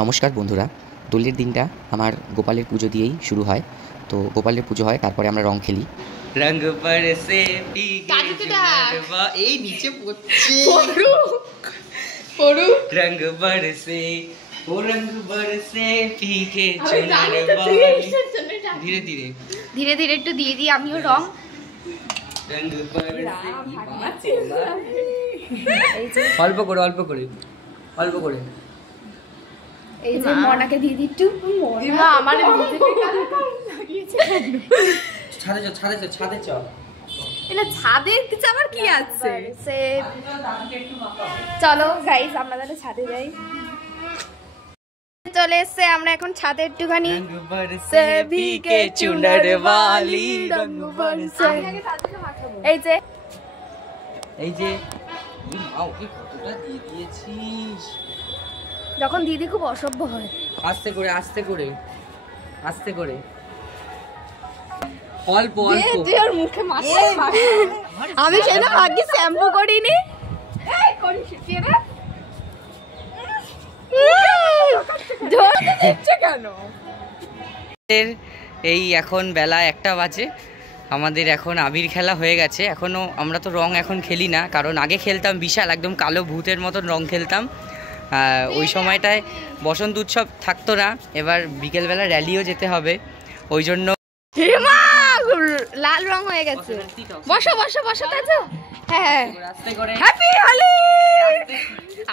নমস্কার বন্ধুরা, দোলের দিনটা আমার গোপালের পুজো দিয়েই শুরু হয়। তো গোপালের পুজো হয়, তারপরে আমরা রং খেলি। রঙ বরসে এই নিচে পড়ছে রঙ বরসে ও রঙ বরসে ফিকে চুনরে বালি। ধীরে ধীরে ধীরে ধীরে একটু দিয়ে দিই আমিও রং। রঙ বরসে অল্প করে অল্প করে অল্প করে। এই যে মনাকে দিয়ে দিই একটু। মনা আমার ছাদে চ ছাদে চ ছাদে চ। এটা ছাদে কিছু আবার কি আছে? চলো গাইস আমরা তাহলে ছাদে যাই। চলে এসছে, আমরা এখন ছাদে একটুখানি রঙ বরসে ফিকে চুনরে বালি রঙ বরসে। এই যে এই যে মাও কি কতটা দিয়ে দিয়েছিস। যখন দিদি খুব অসভ্য হয়। আস্তে করে আস্তে করে আস্তে করে অল্প অল্প। ওর মুখে মাখা। আমি সেটা ভাগ্যি শ্যাম্পু করিনি। এই করি শিখিয়ে রে। ধরে দিচ্ছে কেন? এই এখন বেলা 1টা বাজে, আমাদের এখন আবির খেলা হয়ে গেছে। এখনও আমরা তো রং এখন খেলি না, কারণ আগে খেলতাম বিশাল একদম কালো ভূতের মতন রং খেলতাম। ওই সময়টায় বসন্ত উৎসব থাকতো না, এবার বিকেলবেলা র্যালিও যেতে হবে, ওই জন্য লাল রং হয়ে গেছে। বসো বসো বসো কাজু। হ্যাঁ আস্তে করে হ্যাপি হোলি।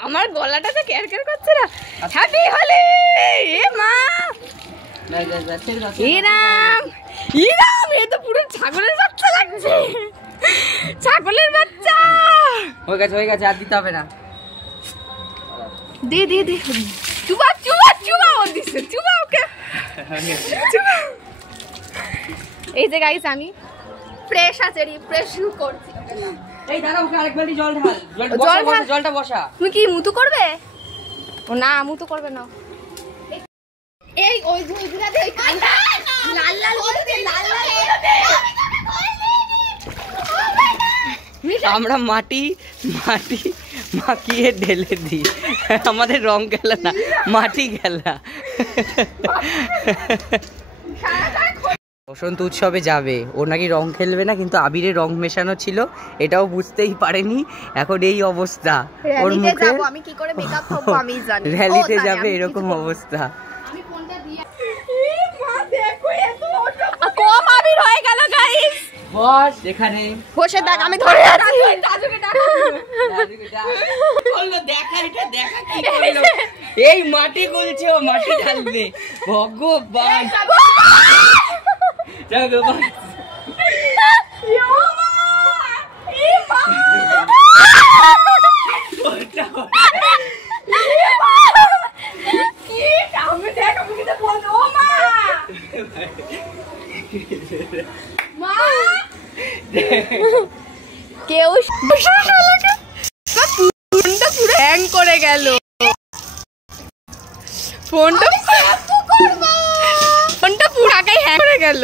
আমার গলাটা তো কেরকের করছে না। হ্যাপি হোলি। এ মা ইরাম ইরাম, এ তো পুরো ছাগলের বাচ্চা লাগছে। ছাগলের বাচ্চা হয়ে গেছে আর দিতে হবে না। দে দে দে চুবা চুবা চুবা ও দিছে চুবা ওকে চুবা। এই যে গাইস আমি ফ্রেশ আছে, রিফ্রেশ করছি। এই দাঁড়া, ওকে আরেক বালতি জল ঢাল। জলটা বসা। তুমি কি মুতু করবে? ও না মুতু করবে না। এই ওই গুজরাতে ওই কান্ডা লাল লাল বলতে লাল লাল বলতে আমরা মাটি মাখিয়ে ঢেলে দিই। আমাদের রং খেলা না, মাটি খেলা। বসন্ত উৎসবে যাবে, ও নাকি রং খেলবে না, কিন্তু আবিরে রং মেশানো ছিল, এটাও বুঝতেই পারেনি। এখন এই অবস্থা ওর মুখে। আমি কি করে মেকআপ করব আমি জানি। র্যালিতে যাবে এরকম অবস্থা। আমি ফোনটা দিয়ে মা দেখো এত কম আবির হয়ে গেল গাইস। বস এখানে বসে দেখ, আমি ধরে আছি। দাদুকে ডাক। বললো দেখা, এটা দেখা কি করলো। এই মাটি গলছে, ও মাটি ঢালবে। ভগবান ভগবান কেউ ফোনটা পুরো হ্যাং করে গেল। ফোনটা পুরো হ্যাং করে গেল।